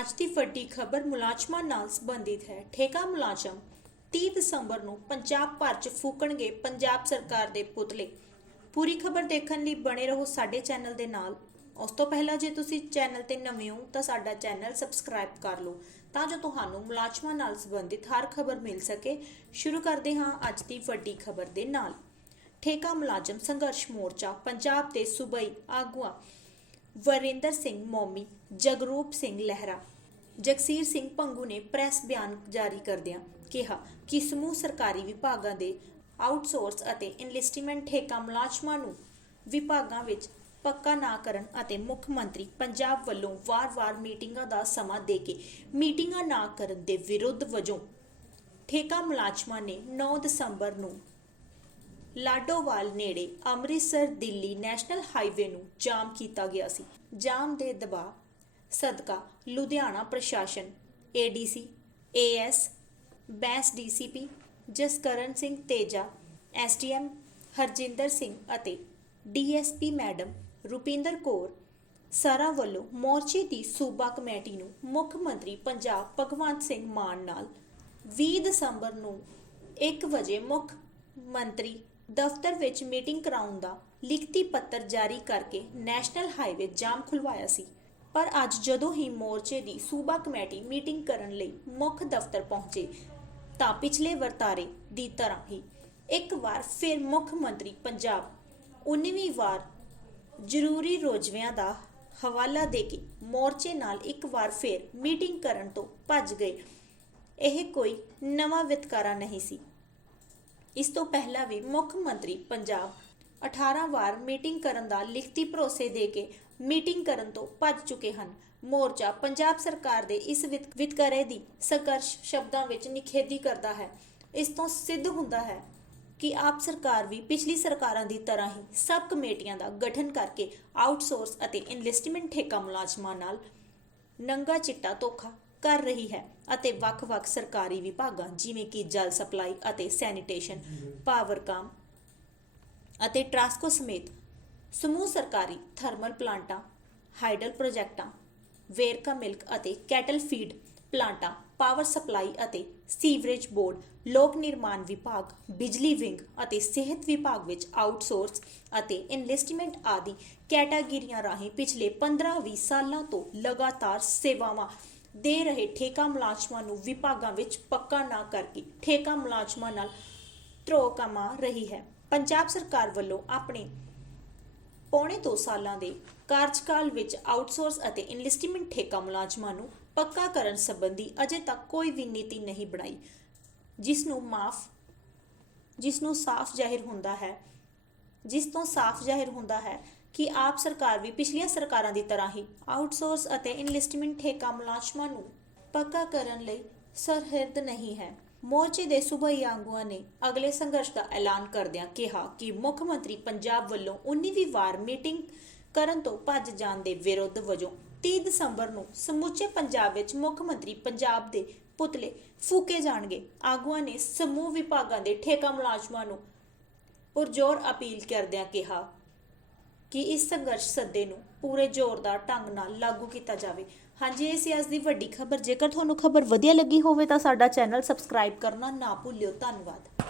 ਅੱਜ ਦੀ ਵੱਡੀ ਖਬਰ ਮੁਲਾਜ਼ਮਾਂ ਨਾਲ ਸੰਬੰਧਿਤ ਹੈ। ਠੇਕਾ ਮੁਲਾਜ਼ਮ 30 ਦਸੰਬਰ ਨੂੰ ਪੰਜਾਬ ਭਰ 'ਚ ਫੂਕਣਗੇ ਪੰਜਾਬ ਸਰਕਾਰ ਦੇ ਪੁਤਲੇ। ਪੂਰੀ ਖਬਰ ਦੇਖਣ ਲਈ ਬਣੇ ਰਹੋ ਸਾਡੇ ਚੈਨਲ ਦੇ ਨਾਲ। ਉਸ ਤੋਂ ਪਹਿਲਾਂ ਜੇ ਤੁਸੀਂ ਚੈਨਲ ਤੇ ਨਵੇਂ ਹੋ ਤਾਂ ਸਾਡਾ ਚੈਨਲ ਸਬਸਕ੍ਰਾਈਬ ਕਰ ਲਓ ਤਾਂ ਜੋ ਤੁਹਾਨੂੰ ਮੁਲਾਜ਼ਮਾਂ ਨਾਲ ਸੰਬੰਧਿਤ ਹਰ ਖਬਰ ਮਿਲ ਸਕੇ। ਸ਼ੁਰੂ ਕਰਦੇ ਹਾਂ ਅੱਜ ਦੀ ਵੱਡੀ ਖਬਰ ਦੇ ਨਾਲ। ਠੇਕਾ ਮੁਲਾਜ਼ਮ ਸੰਘਰਸ਼ ਮੋਰਚਾ ਪੰਜਾਬ ਦੇ ਸੂਬਾਈ ਆਗੂਆਂ ਵਰਿੰਦਰ ਸਿੰਘ ਮੋਮੀ, ਜਗਰੂਪ ਸਿੰਘ ਲਹਿਰਾ, ਜਗਸੀਰ ਸਿੰਘ ਪੰਗੂ ਨੇ ਪ੍ਰੈਸ ਬਿਆਨ ਜਾਰੀ ਕਰਦਿਆਂ ਕਿਹਾ ਕਿ ਸਮੂਹ ਸਰਕਾਰੀ ਵਿਭਾਗਾਂ ਦੇ ਆਊਟਸੋਰਸ ਅਤੇ ਇਨਵੈਸਟਮੈਂਟ ਠੇਕਾ ਮੁਲਾਜ਼ਮਾਂ ਨੂੰ ਵਿਭਾਗਾਂ ਵਿੱਚ ਪੱਕਾ ਨਾ ਕਰਨ ਅਤੇ ਮੁੱਖ ਮੰਤਰੀ ਪੰਜਾਬ ਵੱਲੋਂ ਵਾਰ-ਵਾਰ ਮੀਟਿੰਗਾਂ ਦਾ ਸਮਾਂ ਦੇ ਕੇ ਮੀਟਿੰਗਾਂ ਨਾ ਕਰਨ ਦੇ ਵਿਰੁੱਧ ਵਜੋਂ ਠੇਕਾ ਮੁਲਾਜ਼ਮਾਂ ਨੇ 9 ਦਸੰਬਰ ਨੂੰ ਲਾਡੋਵਾਲ ਨੇੜੇ ਅੰਮ੍ਰਿਤਸਰ ਦਿੱਲੀ ਨੈਸ਼ਨਲ ਹਾਈਵੇ ਨੂੰ ਜਾਮ ਕੀਤਾ ਗਿਆ ਸੀ। ਜਾਮ ਦੇ ਦਬਾਅ ਸਦਕਾ ਲੁਧਿਆਣਾ ਪ੍ਰਸ਼ਾਸਨ ADC AS Bains DCP Jaskaran Singh Teja SDM Harjinder Singh ਅਤੇ ਡੀਐਸਪੀ ਮੈਡਮ ਰੁਪਿੰਦਰ ਕੌਰ ਸਰਾ ਵੱਲੋਂ ਮੋਰਚੇ ਦੀ ਸੂਬਾ ਕਮੇਟੀ ਨੂੰ ਮੁੱਖ ਮੰਤਰੀ ਪੰਜਾਬ ਭਗਵੰਤ ਸਿੰਘ ਮਾਨ ਨਾਲ 20 ਦਸੰਬਰ ਨੂੰ 1 ਵਜੇ ਮੁੱਖ ਮੰਤਰੀ ਦਫ਼ਤਰ ਵਿੱਚ ਮੀਟਿੰਗ ਕਰਾਉਣ ਦਾ ਲਿਖਤੀ ਪੱਤਰ ਜਾਰੀ ਕਰਕੇ ਨੈਸ਼ਨਲ ਹਾਈਵੇ ਜਾਮ ਖੁਲਵਾਇਆ ਸੀ। ਪਰ ਅੱਜ ਜਦੋਂ ਹੀ ਮੋਰਚੇ ਦੀ ਸੂਬਾ ਕਮੇਟੀ ਮੀਟਿੰਗ ਕਰਨ ਲਈ ਮੁੱਖ ਦਫ਼ਤਰ ਪਹੁੰਚੇ, ਤਾਂ ਪਿਛਲੇ ਵਰਤਾਰੇ ਦੀ ਤਰ੍ਹਾਂ ਹੀ ਇੱਕ ਵਾਰ ਫਿਰ ਮੁੱਖ ਮੰਤਰੀ ਪੰਜਾਬ 19ਵੀਂ ਵਾਰ ਜ਼ਰੂਰੀ ਰੋਜਵਿਆਂ ਦਾ ਹਵਾਲਾ ਦੇ ਕੇ ਮੋਰਚੇ ਨਾਲ ਇੱਕ ਵਾਰ ਫਿਰ ਮੀਟਿੰਗ ਕਰਨ ਤੋਂ ਭੱਜ ਗਏ। ਇਹ ਕੋਈ ਨਵਾਂ ਵਿਤਕਾਰਾ ਨਹੀਂ ਸੀ। ਇਸ ਤੋਂ ਪਹਿਲਾਂ ਵੀ ਮੁੱਖ ਮੰਤਰੀ ਪੰਜਾਬ 18 ਵਾਰ ਮੀਟਿੰਗ ਕਰਨ ਦਾ ਲਿਖਤੀ ਭਰੋਸੇ ਦੇ ਕੇ ਮੀਟਿੰਗ ਕਰਨ ਤੋਂ ਭੱਜ ਚੁੱਕੇ ਹਨ। ਮੋਰਚਾ ਪੰਜਾਬ ਸਰਕਾਰ ਦੇ ਇਸ ਵਿਤ- ਵਿਤਕਰੇ ਦੀ ਸੰਘਰਸ਼ ਸ਼ਬਦਾਂ ਵਿੱਚ ਨਿਖੇਧੀ ਕਰਦਾ ਹੈ। ਇਸ ਤੋਂ ਸਿੱਧ ਹੁੰਦਾ ਹੈ ਕਿ ਆਪ ਸਰਕਾਰ ਵੀ ਪਿਛਲੀ ਸਰਕਾਰਾਂ ਦੀ ਤਰ੍ਹਾਂ ਹੀ ਸਬ ਕਮੇਟੀਆਂ ਦਾ ਗਠਨ ਕਰਕੇ ਆਊਟਸੋਰਸ ਅਤੇ ਇਨਵੈਸਟਮੈਂਟ ਠੇਕਾ ਮੁਲਾਜ਼ਮਾਂ ਨਾਲ ਨੰਗਾ ਚਿੱਟਾ ਧੋਖਾ ਕਰ ਰਹੀ ਹੈ ਅਤੇ ਵੱਖ-ਵੱਖ ਸਰਕਾਰੀ ਵਿਭਾਗਾਂ, ਜਿਵੇਂ ਕਿ ਜਲ ਸਪਲਾਈ ਅਤੇ ਸੈਨੀਟੇਸ਼ਨ ਪਾਵਰਕਾਮ ਅਤੇ ਟਰਾਸਕੋ ਸਮੇਤ ਸਮੂਹ ਸਰਕਾਰੀ ਥਰਮਲ ਪਲਾਂਟਾਂ, ਹਾਈਡਲ ਪ੍ਰੋਜੈਕਟਾਂ, ਵੇਰਕਾ ਮਿਲਕ ਅਤੇ ਕੈਟਲ ਫੀਡ ਪਲਾਂਟਾਂ, ਪਾਵਰ ਸਪਲਾਈ ਅਤੇ ਸੀਵਰੇਜ ਬੋਰਡ, ਲੋਕ ਨਿਰਮਾਣ ਵਿਭਾਗ, ਬਿਜਲੀ ਵਿੰਗ ਅਤੇ ਸਿਹਤ ਵਿਭਾਗ ਵਿੱਚ ਆਊਟਸੋਰਸ ਅਤੇ ਇਨਵੈਸਟਮੈਂਟ ਆਦਿ ਕੈਟਾਗਰੀਆਂ ਰਾਹੀਂ ਪਿਛਲੇ 15-20 ਸਾਲਾਂ ਤੋਂ ਲਗਾਤਾਰ ਸੇਵਾਵਾਂ ਦੇ ਰਹੇ ਠੇਕਾ ਮੁਲਾਜ਼ਮਾਂ ਨੂੰ ਵਿਭਾਗਾਂ ਵਿੱਚ ਪੱਕਾ ਨਾ ਕਰਕੇ ਠੇਕਾ ਮੁਲਾਜ਼ਮਾਂ ਨਾਲ ਧਰੋ ਕਮਾ ਰਹੀ ਹੈ। ਪੰਜਾਬ ਸਰਕਾਰ ਵੱਲੋਂ ਆਪਣੇ ਪੌਣੇ 2 ਸਾਲਾਂ ਦੇ ਕਾਰਜਕਾਲ ਵਿੱਚ ਆਊਟਸੋਰਸ ਅਤੇ ਇਨਵੈਸਟਮੈਂਟ ਠੇਕਾ ਮੁਲਾਜ਼ਮਾਂ ਨੂੰ ਪੱਕਾ ਕਰਨ ਸੰਬੰਧੀ ਅਜੇ ਤੱਕ ਕੋਈ ਵੀ ਨੀਤੀ ਨਹੀਂ ਬਣਾਈ ਜਿਸ ਨੂੰ ਮਾਫ ਜਿਸ ਨੂੰ ਸਾਫ਼ ਜ਼ਾਹਿਰ ਹੁੰਦਾ ਹੈ, ਜਿਸ ਤੋਂ ਸਾਫ਼ ਜ਼ਾਹਿਰ ਹੁੰਦਾ ਹੈ ਕਿ ਆਪ ਸਰਕਾਰ ਵੀ ਪਿਛਲੀਆਂ ਸਰਕਾਰਾਂ ਦੀ ਤਰ੍ਹਾਂ ਹੀ ਆਊਟਸੋਰਸ ਅਤੇ ਇਨਵੈਸਟਮੈਂਟ ਠੇਕਾ ਮੁਲਾਜ਼ਮਾਂ ਨੂੰ ਪੱਕਾ ਕਰਨ ਲਈ ਸਰਹਿਰਦ ਨਹੀਂ ਹੈ। ਮੋਰਚੇ ਦੇ ਸੂਬਾਈ ਆਗੂਆਂ ਨੇ ਅਗਲੇ ਸੰਘਰਸ਼ ਦਾ ਐਲਾਨ ਕਰਦਿਆਂ ਕਿਹਾ ਕਿ ਮੁੱਖ ਮੰਤਰੀ ਪੰਜਾਬ ਵੱਲੋਂ 19ਵੀਂ ਵਾਰ ਮੀਟਿੰਗ ਕਰਨ ਤੋਂ ਭੱਜ ਜਾਣ ਦੇ ਵਿਰੁੱਧ ਵਜੋਂ 30 ਦਸੰਬਰ ਨੂੰ ਸਮੁੱਚੇ ਪੰਜਾਬ ਵਿੱਚ ਮੁੱਖ ਮੰਤਰੀ ਪੰਜਾਬ ਦੇ ਪੁਤਲੇ ਫੂਕੇ ਜਾਣਗੇ। ਆਗੂਆਂ ਨੇ ਸਮੂਹ ਵਿਭਾਗਾਂ ਦੇ ਠੇਕਾ ਮੁਲਾਜ਼ਮਾਂ ਨੂੰ ਪੁਰਜੋਰ ਅਪੀਲ ਕਰਦਿਆਂ ਕਿਹਾ ਕਿ ਇਸ ਸੰਘਰਸ਼ ਸੱਦੇ ਨੂੰ ਪੂਰੇ ਜ਼ੋਰਦਾਰ ਢੰਗ ਨਾਲ ਲਾਗੂ ਕੀਤਾ ਜਾਵੇ। ਹਾਂਜੀ, ਇਹ ਸੀ ਅੱਜ ਦੀ ਵੱਡੀ ਖਬਰ। ਜੇਕਰ ਤੁਹਾਨੂੰ ਖਬਰ ਵਧੀਆ ਲੱਗੀ ਹੋਵੇ ਤਾਂ ਸਾਡਾ ਚੈਨਲ ਸਬਸਕ੍ਰਾਈਬ ਕਰਨਾ ਨਾ ਭੁੱਲਿਓ। ਧੰਨਵਾਦ।